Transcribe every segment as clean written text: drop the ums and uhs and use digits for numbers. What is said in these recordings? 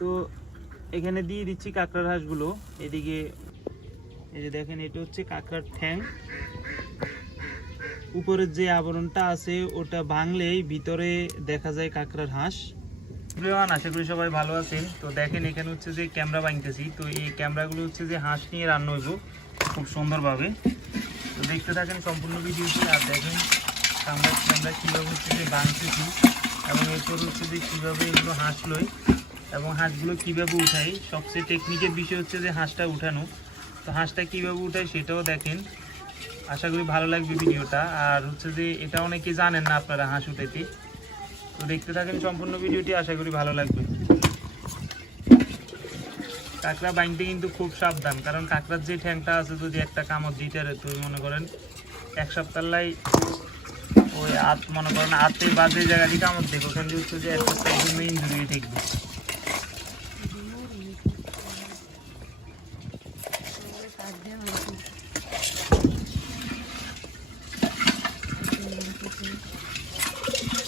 তো এখানে দিয়ে দিচ্ছি কাঁকড়ার হাঁসগুলো। এদিকে এই যে দেখেন, এটা হচ্ছে কাঁকড়ার ঠ্যাং। উপরের যে আবরণটা আছে ওটা ভাঙলেই ভিতরে দেখা যায় কাঁকড়ার হাঁস। আশা করি সবাই ভালো আছেন। তো দেখেন, এখানে হচ্ছে যে ক্যামেরা বাঁধতেছি। তো এই ক্যামেরাগুলো হচ্ছে যে হাঁস নিয়ে রান্না হইব খুব সুন্দরভাবে। তো দেখতে থাকেন সম্পূর্ণ ভিডিওটি, আর দেখেন ক্যামেরা কীভাবে হচ্ছে যে বাঁধতেছি, এবং এরপর হচ্ছে যে কীভাবে এগুলো হাঁস লই এবং হাঁসগুলো কীভাবে উঠাই। সবচেয়ে টেকনিকের বিষয় হচ্ছে যে হাঁসটা উঠানো। তো হাঁসটা কীভাবে উঠাই সেটাও দেখেন। আশা করি ভালো লাগবে ভিডিওটা। আর হচ্ছে যে এটা অনেকে জানেন না আপনারা হাঁস উঠাইতে। তো দেখতে থাকেন সম্পূর্ণ ভিডিওটি, আশা করি ভালো লাগবে। কাঁকড়া বাইনতে কিন্তু খুব সাবধান, কারণ কাঁকড়ার যে ঠ্যাংটা আছে যদি একটা কামড় দিতে পারে, তো মনে করেন এক সপ্তাহলাই ওই মনে করেন হাতে বাজে জায়গাটি কামড় দেবে, ওখানে হচ্ছে যে এক সপ্তাহের জন্য ইঞ্জুরি থাকবে।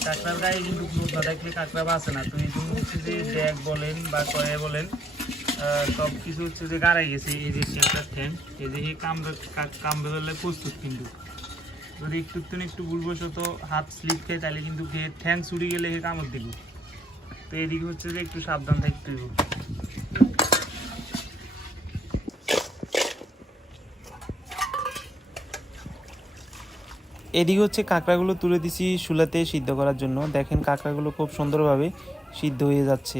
কাঁকড়ার গায়ে কিন্তু ক্লোজ না থাকলে কাঁকড়া বাঁচে না। তো এই জন্য হচ্ছে যে ড্যাগ বলেন বা কয়ে বলেন, সব কিছু হচ্ছে যে গাড়াই গেছে। এই যে একটা ঠ্যাং, এই যে কামড়ে ধরলে প্রস্তুত। কিন্তু যদি একটু ভুলবশত হাত স্লিপ খায় তাহলে কিন্তু ঠ্যাং ছুড়ে গেলে কামড় দিব। তো এদিকে হচ্ছে যে একটু সাবধান থাকতে হবে। এদিকে হচ্ছে কাঁকড়াগুলো তুলে দিছি চুলাতে সিদ্ধ করার জন্য। দেখেন কাঁকড়াগুলো খুব সুন্দরভাবে সিদ্ধ হয়ে যাচ্ছে।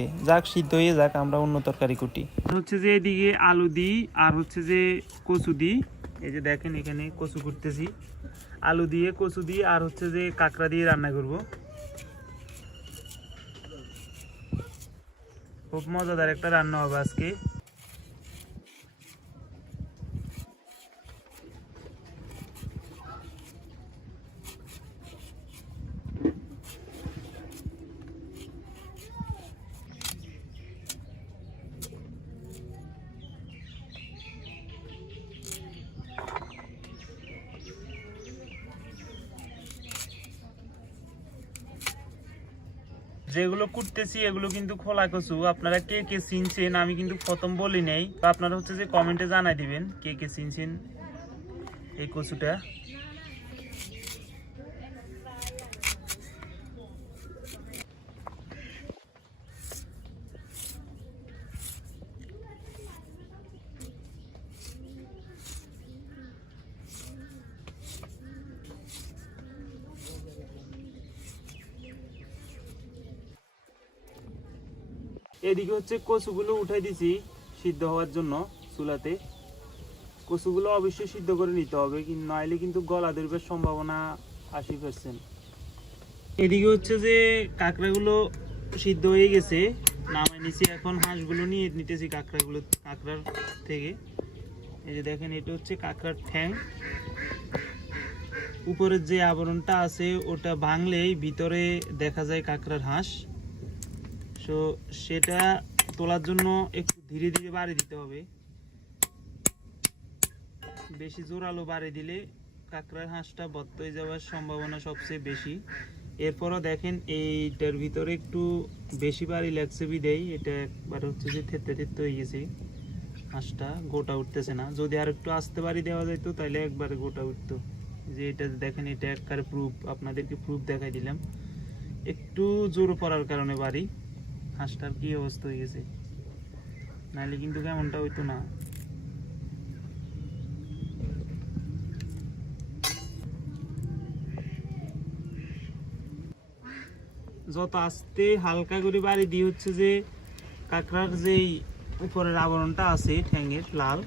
সিদ্ধ হয়ে যাক, আমরা অন্য তরকারি কুটি। হচ্ছে যে এদিকে আলু দিই আর হচ্ছে যে কচু দিই। এই যে দেখেন এখানে কচু করতেছি, আলু দিয়ে কচু দিয়ে আর হচ্ছে যে কাঁকড়া দিয়ে রান্না করব। খুব মজাদার একটা রান্না হবে আজকে। যেগুলো কুটতেছি এগুলো কিন্তু খোলা কচু। আপনারা কে কে চিনছেন, আমি কিন্তু প্রথম বলি নেই। তো আপনারা হচ্ছে যে কমেন্টে জানাই দিবেন কে কে চিনছেন এই কচুটা। এদিকে হচ্ছে কচুগুলো উঠাই দিছি সিদ্ধ হওয়ার জন্য চুলাতে। কচুগুলো অবশ্যই সিদ্ধ করে নিতে হবে, কিন্তু নইলে কিন্তু গলা ধরবার সম্ভাবনা 80%। এদিকে হচ্ছে যে কাঁকড়াগুলো সিদ্ধ হয়ে গেছে, নামাই নিছি। এখন হাঁসগুলো নিয়ে নিতেছি কাঁকড়ার থেকে। এই যে দেখেন, এটা হচ্ছে কাঁকড়ার ঠ্যাং। উপরের যে আবরণটা আছে ওটা ভাঙলেই ভিতরে দেখা যায় কাঁকড়ার হাঁস। তো সেটা তোলার জন্য একটু ধীরে ধীরে বাড়ি দিতে হবে। বেশি জোরালো বাড়ি দিলে কাঁকড়ার হাঁসটা বদ্ধ হয়ে যাওয়ার সম্ভাবনা সবচেয়ে বেশি। এরপরও দেখেন এইটার ভিতরে একটু বেশি বাড়ি লাগছে বিদেই এটা একবার হচ্ছে যে থেতে হয়ে গেছে। হাঁসটা গোটা উঠতেছে না। যদি আর একটু আস্তে বাড়ি দেওয়া যেত তাহলে একবারে গোটা উঠতো। যে এটা দেখেন, এটা একবারে প্রুফ, আপনাদেরকে প্রুফ দেখাই দিলাম। একটু জোর পড়ার কারণে বাড়ি হাঁসটার কি অবস্থা হয়ে গেছে, নাহলে কিন্তু কেমনটা হইতো না। যত আস্তে হালকা করে বাড়ি দিয়ে হচ্ছে যে কাঁকড়ার যেই উপরের আবরণটা আছে ঠ্যাঙের লাল,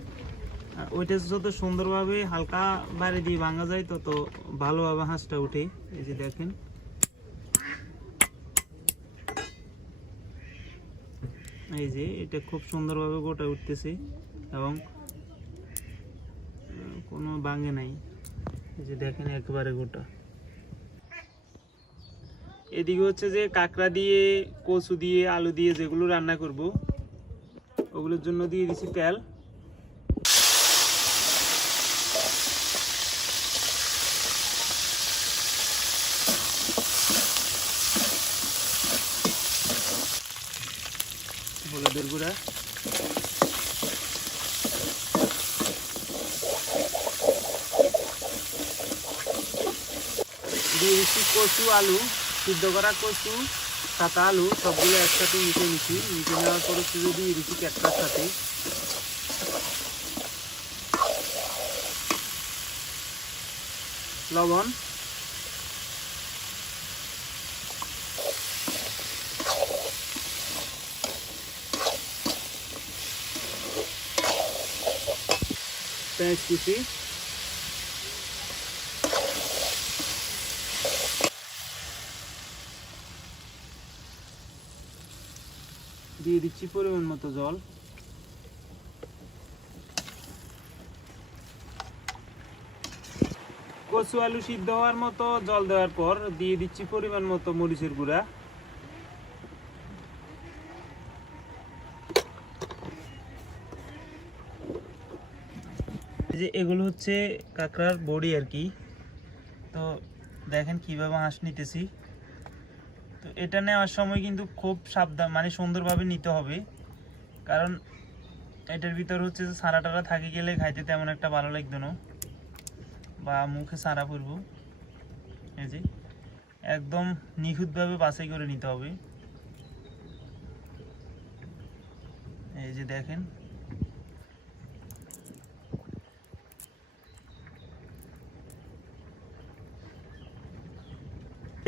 ওইটা যত সুন্দরভাবে হালকা বাড়ি দিয়ে ভাঙা যায় তত ভালোভাবে হাঁসটা উঠে। এই যে দেখেন, এই যে এটা খুব সুন্দরভাবে গোটা উঠতেছে এবং কোনো ভাঙে নাই। এই যে দেখেন একবারে গোটা। এদিকে হচ্ছে যে কাঁকড়া দিয়ে কচু দিয়ে আলু দিয়ে যেগুলো রান্না করব ওগুলোর জন্য দিয়ে দিছি তেল। হলুদের গুঁড়া, দিয়ে দিচ্ছি কচু আলু, সিদ্ধ করা কচু সাথে আলু সবগুলো একসাথে মিশিয়ে নিচ্ছি। মিশে নেওয়ার পর হচ্ছে যে দিয়ে দিচ্ছি ক্যাকড়ার সাথে। লবণ, পেঁয়াজ কুচি, দিয়ে দিচ্ছি পরিমাণ মতো জল। কচু আলু সিদ্ধ হওয়ার মতো জল দেওয়ার পর দিয়ে দিচ্ছি পরিমাণ মতো মরিচের গুঁড়া। এই যে এগুলো হচ্ছে কাঁকড়ার বড়ি আর কি। তো দেখেন কিভাবে হাঁস নিতেছি। তো এটা নেওয়ার সময় কিন্তু খুব সাবধান, মানে সুন্দরভাবে নিতে হবে, কারণ এটার ভিতর হচ্ছে যে সারা টারা থাকি গেলে খাইতে তেমন একটা ভালো লাগতো না, বা মুখে সারা পড়বো। এই যে একদম নিখুঁতভাবে বাছাই করে নিতে হবে। এই যে দেখেন,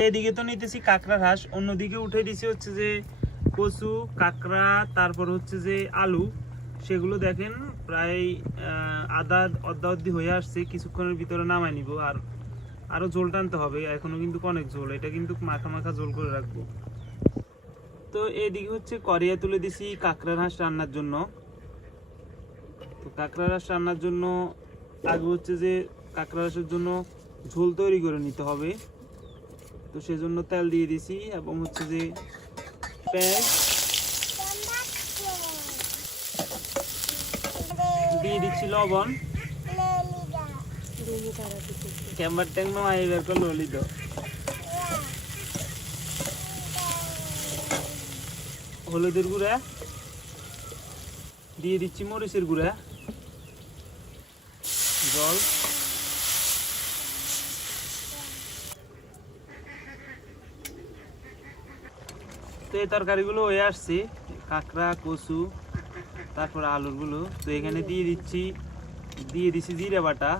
এদিকে তো নিতেছি কাঁকড়ার হাঁস, অন্যদিকে উঠে দিছি হচ্ছে যে কচু, কাঁকড়া, তারপর হচ্ছে যে আলু। সেগুলো দেখেন প্রায় অর্ধা অর্ধি হয়ে আসছে, কিছুক্ষণের ভিতরে নামাই নিব। আর আরো ঝোল টানতে হবে, এখনো কিন্তু অনেক ঝোল, এটা কিন্তু মাখা মাখা ঝোল করে রাখবো। তো এদিকে হচ্ছে কড়াইয়ে তুলে দিছি কাঁকড়ার হাঁস রান্নার জন্য। তো কাঁকড়ার হাঁস রান্নার জন্য আগে হচ্ছে যে কাঁকড়ার হাঁসের জন্য ঝোল তৈরি করে নিতে হবে। তো সেজন্য তেল দিয়ে দিছি এবং হচ্ছে যে পেঁয়াজ দিয়ে দিচ্ছি, লবণ, ক্যাম্বার ট্যাং মাই বের করলো লিদ, হলুদের গুঁড়া দিয়ে দিচ্ছি, মরিচের গুঁড়া, জল, তো এই তরকারিগুলো হয়ে আসছে, কাঁকড়া, কচু, তারপর আলুরগুলো। তো এখানে দিয়ে দিচ্ছি জিরা বাটা,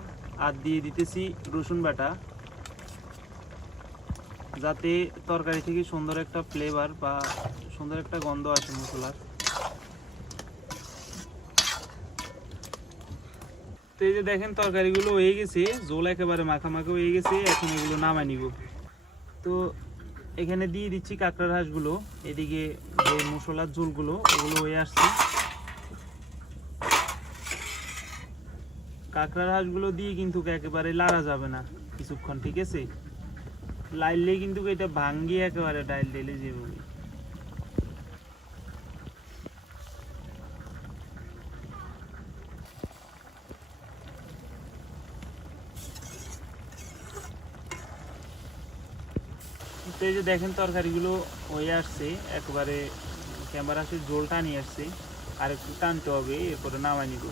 আর দিয়ে দিতেছি রসুন বাটা, যাতে তরকারি থেকে সুন্দর একটা ফ্লেভার বা সুন্দর একটা গন্ধ আসে মশলার। তো এই যে দেখেন তরকারিগুলো হয়ে গেছে, ঝোল একেবারে মাখা মাখা হয়ে গেছে। এখন এগুলো নামাই নিব। তো এখানে দিয়ে দিচ্ছি কাঁকড়ার হাঁসগুলো। এদিকে যে মশলার ঝোলগুলো ওগুলো হয়ে আসছে। কাঁকড়ার হাঁসগুলো দিয়ে কিন্তু একেবারে লাড়া যাবে না কিছুক্ষণ, ঠিক আছে? লাইলে কিন্তু এটা ভাঙ্গিয়ে একেবারে ডাইল ঢেলে যাবে। তো এই যে দেখেন তরকারিগুলো হয়ে আসছে, একবারে ক্যামেরা আসে ঝোলটা নিয়ে আসছে, আর একটু টানতে হবে, এরপরে নামাই নিব।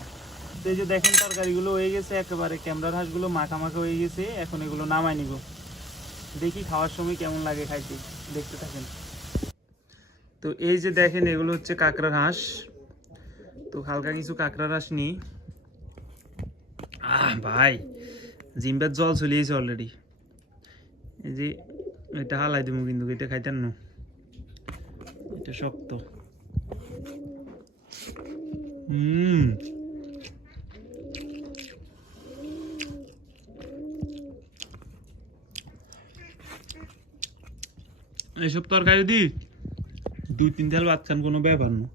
তো এই যে দেখেন তরকারিগুলো হয়ে গেছে, একেবারে ক্যামেরার হাঁসগুলো মাখা মাখা হয়ে গেছে। এখন এগুলো নামাই নিব, দেখি খাওয়ার সময় কেমন লাগে খাইতে, দেখতে থাকেন। তো এই যে দেখেন এগুলো হচ্ছে কাঁকড়ার হাঁস। তো হালকা কিছু কাঁকড়ার হাঁস নিই। ভাই জিম্বার জল চলিয়েছে অলরেডি। এই যে এটা হালাই দেবো, কিন্তু এটা খাইতেন না, এটা শক্ত। এইসব তরকারি দি 2-3 থাল ভাত খান কোনো ব্যাপার না।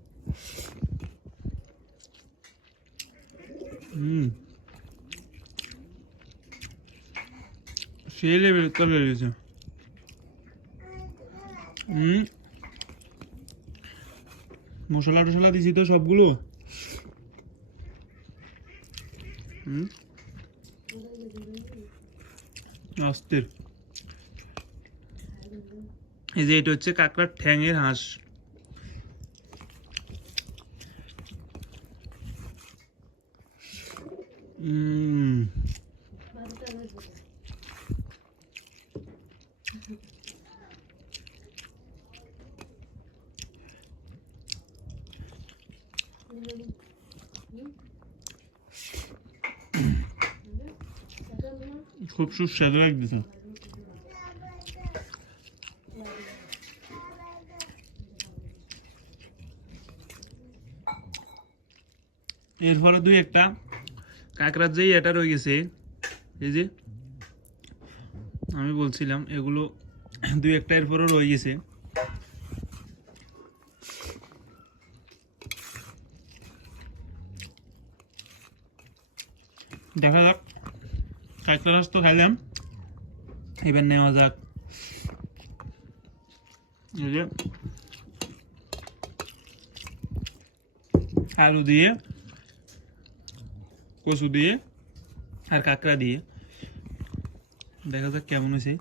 সেই লেভেলের তরকারি হয়েছে। মশলা টশলা দিছি তো সবগুলো। অস্থির। এই যে এটা হচ্ছে কাঁকড়ার ঠ্যাঙের হাঁস। খুব সুস্বাদু লাগতেছে। এরপরে দুই একটা কাঁকড়ার যেই এটা রয়ে গেছে, এই যে আমি বলছিলাম এগুলো দুই একটা এরপরও রয়ে গেছে। দেখা যাক, কাঁকড়া রস তো খাইলাম, এবার নেওয়া যাক এই যে আলু দিয়ে, কচু দিয়ে আর কাঁকড়া দিয়ে। দেখা যাক কেমন হয়েছে।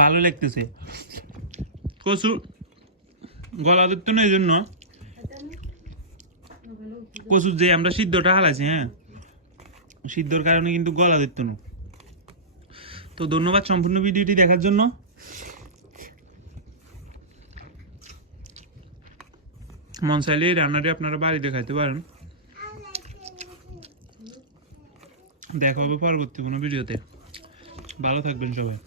ভালো লাগতেছে। কচু গলা দিত না, এই জন্য কচুর যে আমরা সিদ্ধটা হালাইছি, হ্যাঁ সিদ্ধর কারণে কিন্তু গলা দিত না। তো ধন্যবাদ সম্পূর্ণ ভিডিওটি দেখার জন্য। মন চাইলে এই রান্নাটি আপনারা বাড়িতে খাইতে পারেন। দেখা হবে পরবর্তী কোনো ভিডিওতে। ভালো থাকবেন সবাই।